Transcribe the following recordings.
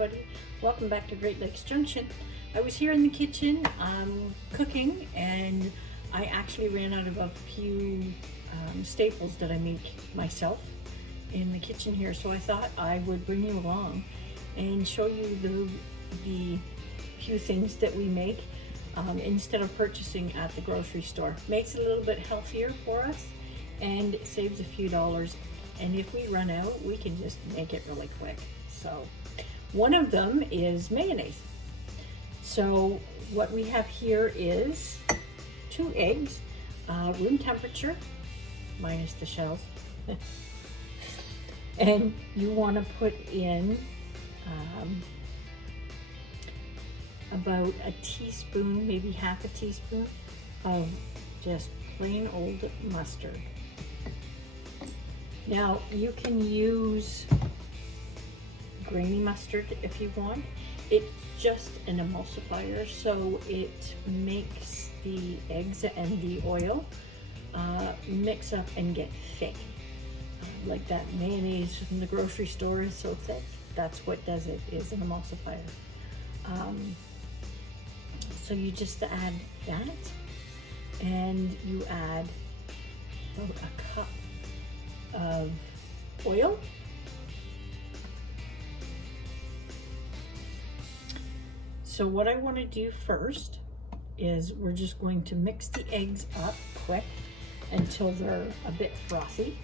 everybody. Welcome back to Great Lakes Junction. I was here in the kitchen cooking, and I actually ran out of a few staples that I make myself in the kitchen here, so I thought I would bring you along and show you the few things that we make instead of purchasing at the grocery store. Makes it a little bit healthier for us and it saves a few dollars, and if we run out we can just make it really quick. So one of them is mayonnaise. So what we have here is 2 eggs, room temperature minus the shells. And you want to put in about a teaspoon, maybe half a teaspoon of just plain old mustard. Now you can use grainy mustard if you want. It's just an emulsifier, so it makes the eggs and the oil mix up and get thick. Like that mayonnaise from the grocery store is so thick. That's what does it, is an emulsifier. So you just add that, and you add about a cup of oil. So what I want to do first is we're just going to mix the eggs up quick until they're a bit frothy.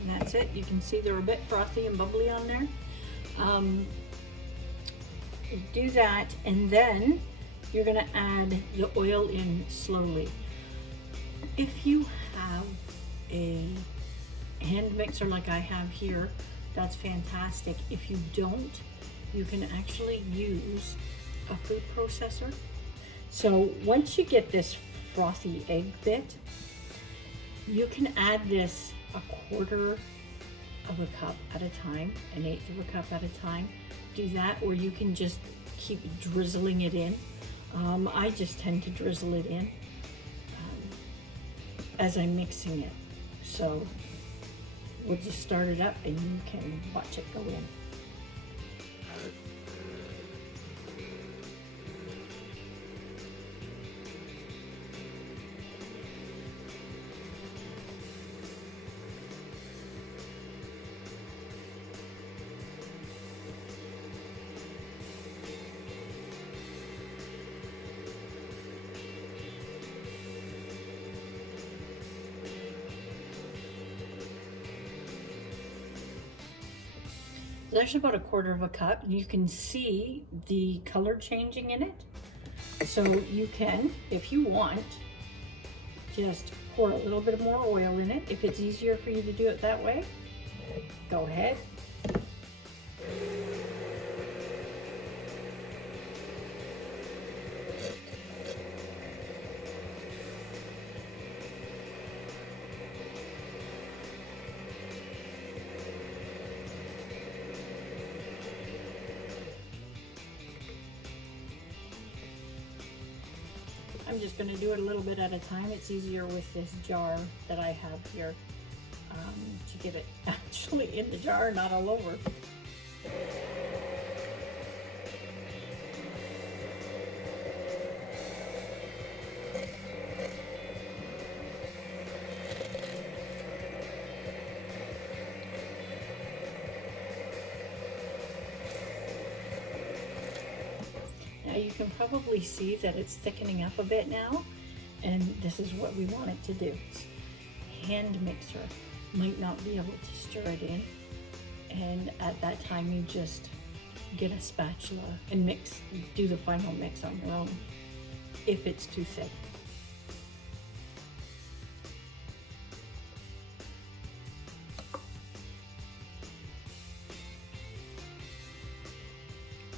And that's it. You can see they're a bit frothy and bubbly on there. Do that, and then you're going to add the oil in slowly. If you have a hand mixer like I have here, that's fantastic. If you don't, you can actually use a food processor. So once you get this frothy egg bit, you can add this a quarter of a cup at a time, an eighth of a cup at a time. Do that, or you can just keep drizzling it in. I just tend to drizzle it in as I'm mixing it. So we'll just start it up and you can watch it go in. There's about a quarter of a cup. You can see the color changing in it. So you can, if you want, just pour a little bit more oil in it. If it's easier for you to do it that way, go ahead. I'm just going to do it a little bit at a time. It's easier with this jar that I have here to get it actually in the jar, not all over. You can probably see that it's thickening up a bit now, and this is what we want it to do. Hand mixer might not be able to stir it in, and at that time you just get a spatula and do the final mix on your own if it's too thick.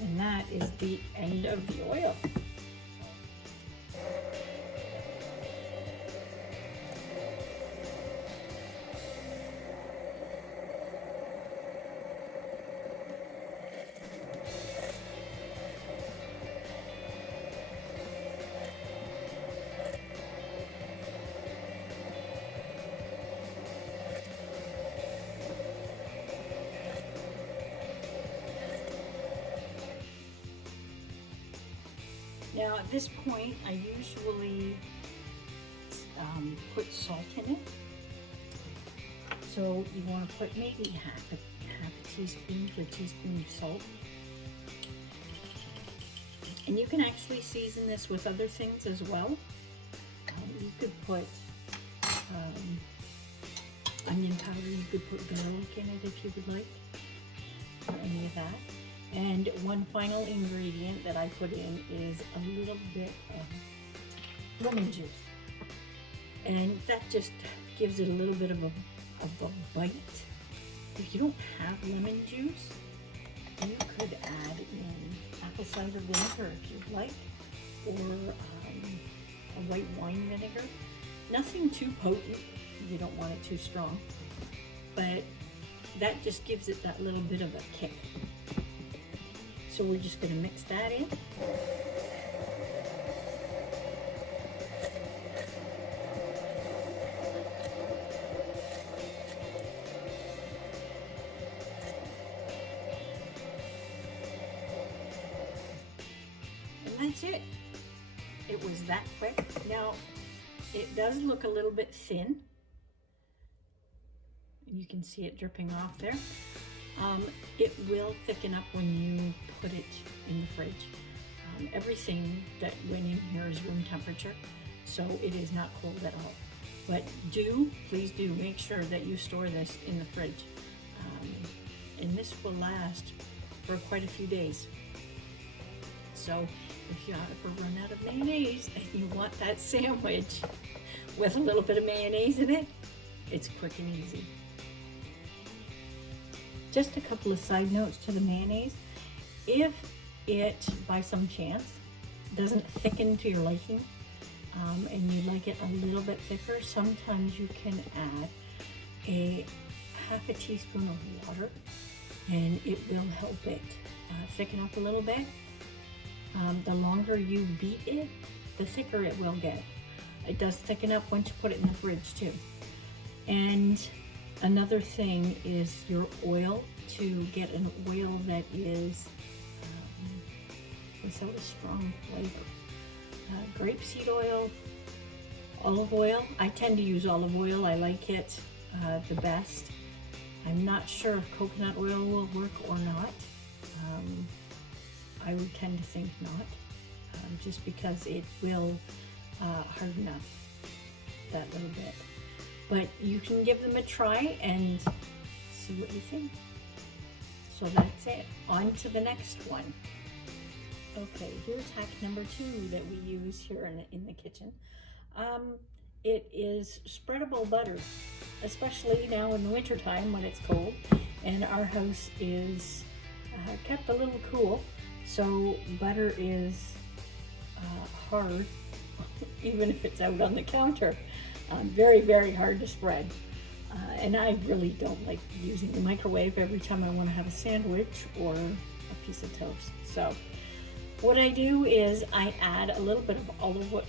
And that is the end of the oil. Now at this point, I usually put salt in it. So you want to put maybe half a teaspoon to a teaspoon of salt. And you can actually season this with other things as well. You could put onion powder, you could put garlic in it if you would like, or any of that. And one final ingredient that I put in is a little bit of lemon juice. And that just gives it a little bit of a bite. If you don't have lemon juice, you could add in apple cider vinegar if you'd like, or a white wine vinegar. Nothing too potent, you don't want it too strong, but that just gives it that little bit of a kick. So we're just going to mix that in. That's it. It was that quick. Now, it does look a little bit thin. You can see it dripping off there. It will thicken up when you put it in the fridge. Everything that went in here is room temperature, so it is not cold at all. But please do make sure that you store this in the fridge. And this will last for quite a few days. So if you ever run out of mayonnaise and you want that sandwich with a little bit of mayonnaise in it, it's quick and easy. Just a couple of side notes to the mayonnaise. If it, by some chance, doesn't thicken to your liking, and you like it a little bit thicker, sometimes you can add a half a teaspoon of water, and it will help it thicken up a little bit. The longer you beat it, the thicker it will get. It does thicken up once you put it in the fridge too. And another thing is your oil, to get an oil that is without a strong flavor. Grapeseed oil, olive oil. I tend to use olive oil. I like it the best. I'm not sure if coconut oil will work or not. I would tend to think not, just because it will harden up that little bit. But you can give them a try and see what you think. So that's it. On to the next one. Okay, here's hack number 2 that we use here in the kitchen. It is spreadable butter, especially now in the winter time when it's cold and our house is kept a little cool. So butter is hard, even if it's out on the counter. Very, very hard to spread. And I really don't like using the microwave every time I want to have a sandwich or a piece of toast. So what I do is I add a little bit of olive oil.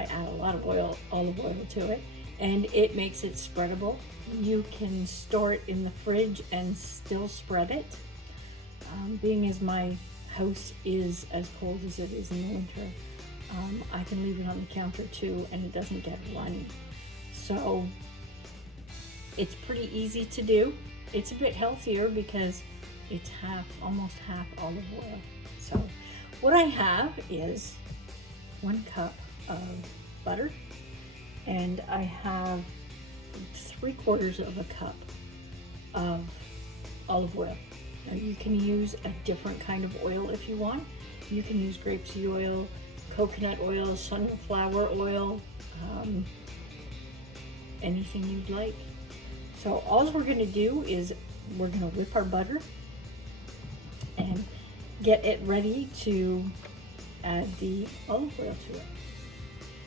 I add a lot of olive oil to it, and it makes it spreadable. You can store it in the fridge and still spread it. Being as my house is as cold as it is in the winter, I can leave it on the counter too, and it doesn't get runny. So it's pretty easy to do. It's a bit healthier because it's almost half olive oil. So what I have is 1 cup of butter, and I have 3/4 of a cup of olive oil. Now you can use a different kind of oil if you want. You can use grapeseed oil, coconut oil, sunflower oil, anything you'd like. So all we're going to do is we're going to whip our butter and get it ready to add the olive oil to it.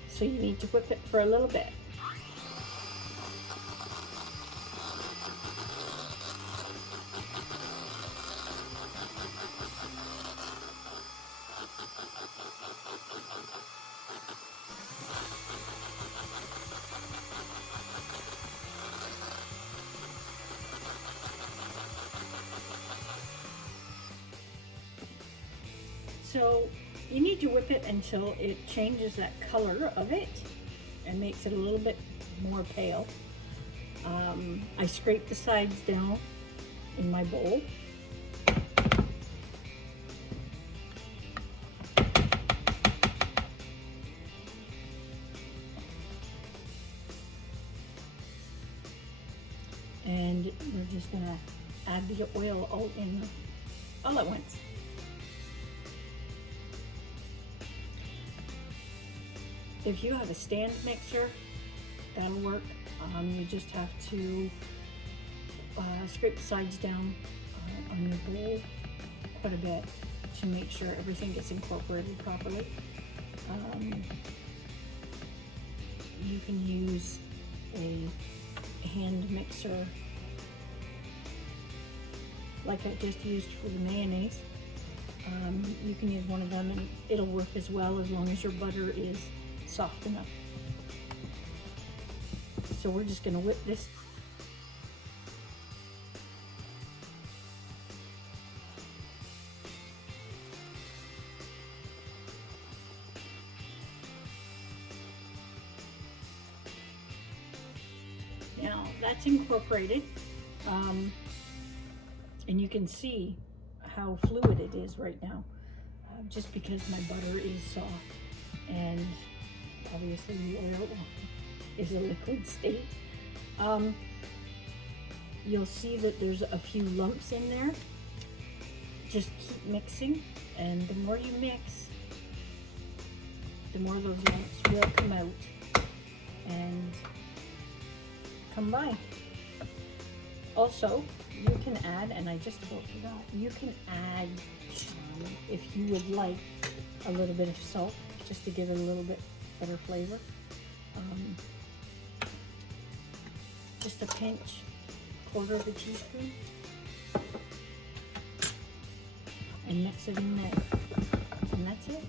So you need to whip it for a little bit. So You need to whip it until it changes that color of it and makes it a little bit more pale. I scrape the sides down in my bowl. And we're just gonna add the oil all at once. If you have a stand mixer, that'll work. You just have to scrape the sides down on your bowl quite a bit to make sure everything gets incorporated properly. You can use a hand mixer like I just used for the mayonnaise. You can use one of them and it'll work as well as long as your butter is soft enough. So we're just going to whip this. Now that's incorporated, and you can see how fluid it is right now, just because my butter is soft, and obviously the oil is a liquid state. You'll see that there's a few lumps in there. Just keep mixing, and the more you mix, the more those lumps will come out and combine. Also, you can add, and I just about forgot, you can add, if you would like, a little bit of salt, just to give it a little bit better flavor. Just a pinch, 1/4 teaspoon, and mix it in there, and that's it.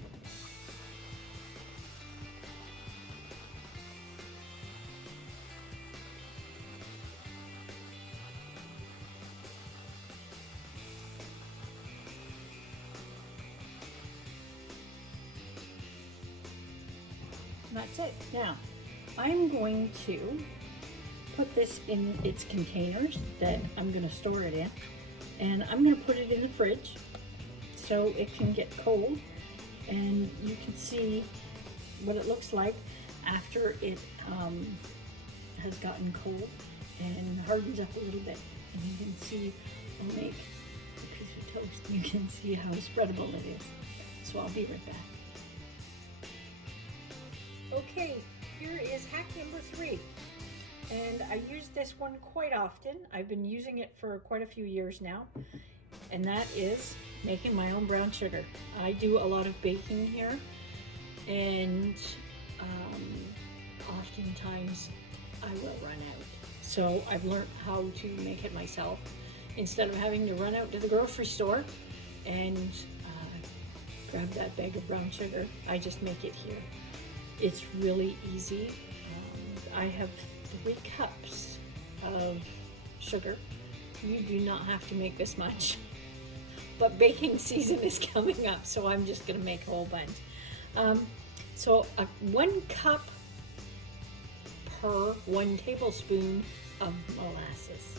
That's it. Now, I'm going to put this in its containers that I'm going to store it in, and I'm going to put it in the fridge so it can get cold, and you can see what it looks like after it has gotten cold and hardens up a little bit. And you can see, I'll make a piece of toast. You can see how spreadable it is. So I'll be right back. Okay, here is hack number 3, and I use this one quite often. I've been using it for quite a few years now, and that is making my own brown sugar. I do a lot of baking here, and oftentimes I will run out. So I've learned how to make it myself. Instead of having to run out to the grocery store and grab that bag of brown sugar, I just make it here. It's really easy. I have 3 cups of sugar. You do not have to make this much, but baking season is coming up, so I'm just gonna make a whole bunch. So 1 cup per 1 tablespoon of molasses.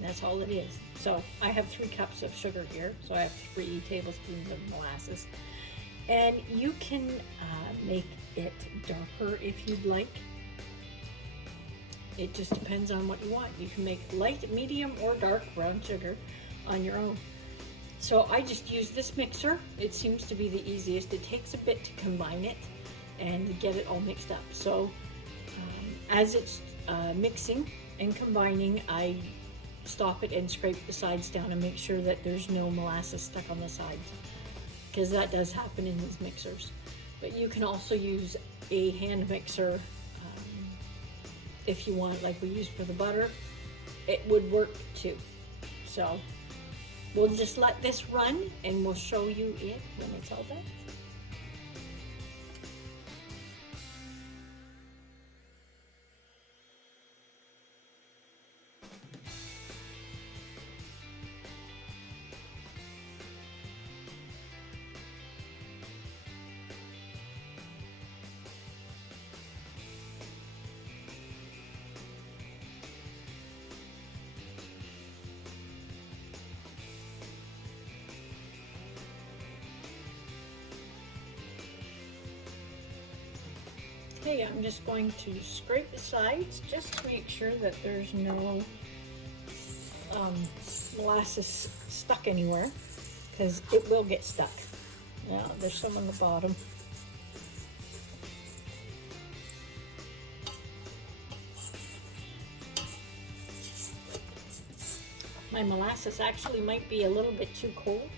That's all it is. So I have 3 cups of sugar here, so I have 3 tablespoons of molasses. And you can make it darker if you'd like. It just depends on what you want. You can make light, medium, or dark brown sugar on your own. So I just use this mixer. It seems to be the easiest. It takes a bit to combine it and get it all mixed up. So as it's mixing and combining, I stop it and scrape the sides down and make sure that there's no molasses stuck on the sides, because that does happen in these mixers. But you can also use a hand mixer if you want, like we used for the butter. It would work too. So we'll just let this run and we'll show you it when it's all done. Okay, I'm just going to scrape the sides just to make sure that there's no molasses stuck anywhere, because it will get stuck. Now, there's some on the bottom. My molasses actually might be a little bit too cold.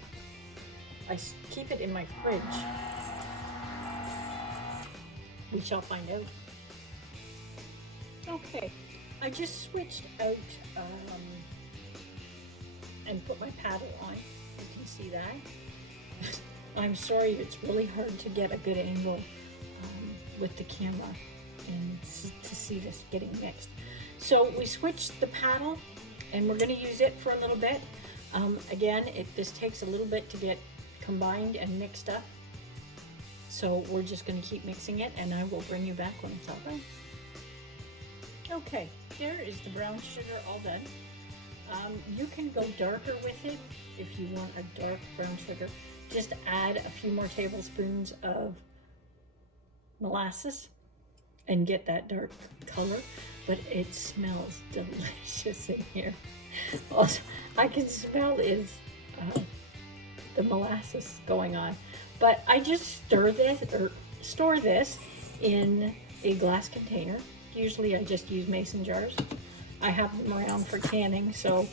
I keep it in my fridge. We shall find out. Okay, I just switched out and put my paddle on. You can see that. I'm sorry, it's really hard to get a good angle with the camera and to see this getting mixed. So we switched the paddle and we're going to use it for a little bit. Again, this takes a little bit to get combined and mixed up. So we're just going to keep mixing it, and I will bring you back when it's all done. Okay, here is the brown sugar all done. You can go darker with it if you want a dark brown sugar. Just add a few more tablespoons of molasses and get that dark color, but it smells delicious in here. Also, I can smell is the molasses going on. But I just store this in a glass container. Usually I just use mason jars. I have them around for canning, so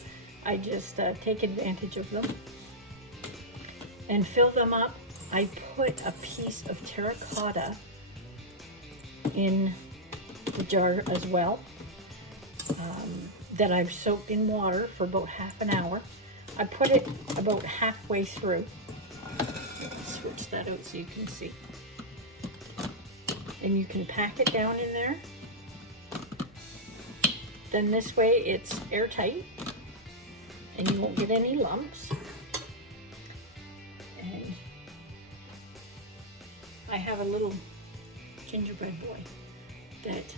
I just take advantage of them and fill them up. I put a piece of terracotta in the jar as well, that I've soaked in water for about half an hour. I put it about halfway through. Switch that out so you can see. And you can pack it down in there. Then this way it's airtight and you won't get any lumps. And I have a little gingerbread boy that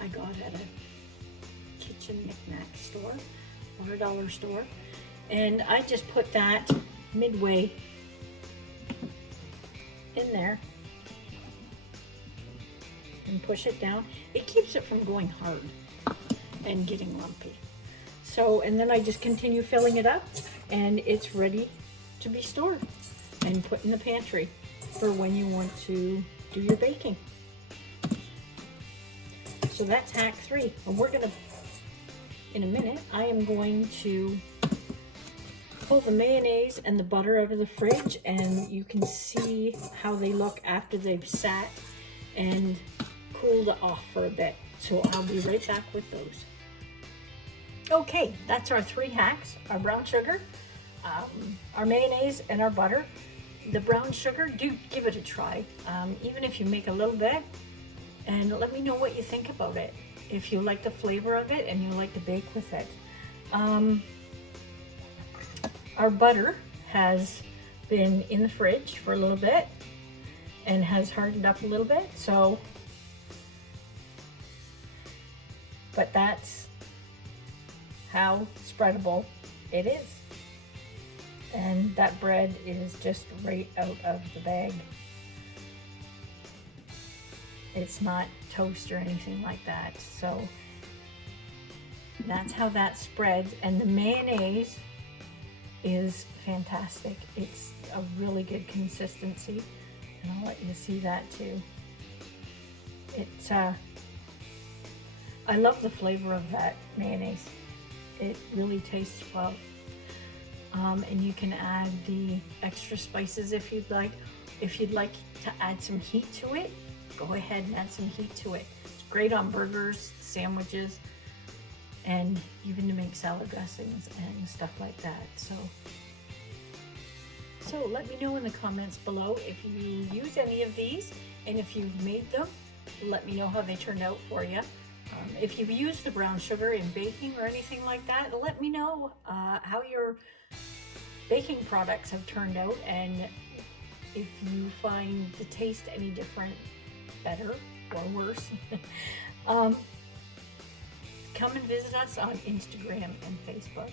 I got at a kitchen knick-knack store or a dollar store. And I just put that midway in there and push it down. It keeps it from going hard and getting lumpy. So, and then I just continue filling it up and it's ready to be stored and put in the pantry for when you want to do your baking. So that's hack 3. And we're gonna, in a minute, I am going to pull the mayonnaise and the butter out of the fridge, and you can see how they look after they've sat and cooled off for a bit. So I'll be right back with those. Okay, that's our 3 hacks: our brown sugar, our mayonnaise, and our butter. The brown sugar, do give it a try, even if you make a little bit, and let me know what you think about it. If you like the flavor of it and you like to bake with it. Our butter has been in the fridge for a little bit and has hardened up a little bit, so, but that's how spreadable it is. And that bread is just right out of the bag. It's not toast or anything like that. So that's how that spreads. And the mayonnaise is fantastic. It's a really good consistency. And I'll let you see that too. It's, I love the flavor of that mayonnaise. It really tastes well. And you can add the extra spices if you'd like. If you'd like to add some heat to it, go ahead and add some heat to it. It's great on burgers, sandwiches, and even to make salad dressings and stuff like that. So let me know in the comments below if you use any of these, and if you've made them, let me know how they turned out for you. If you've used the brown sugar in baking or anything like that, let me know how your baking products have turned out, and if you find the taste any different, better or worse. Come and visit us on Instagram and Facebook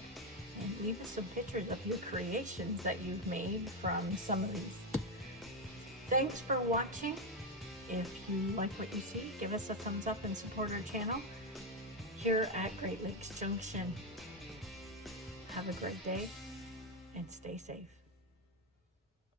and leave us some pictures of your creations that you've made from some of these. Thanks for watching, If you like what you see, give us a thumbs up and support our channel here at Great Lakes Junction. Have a great day and stay safe.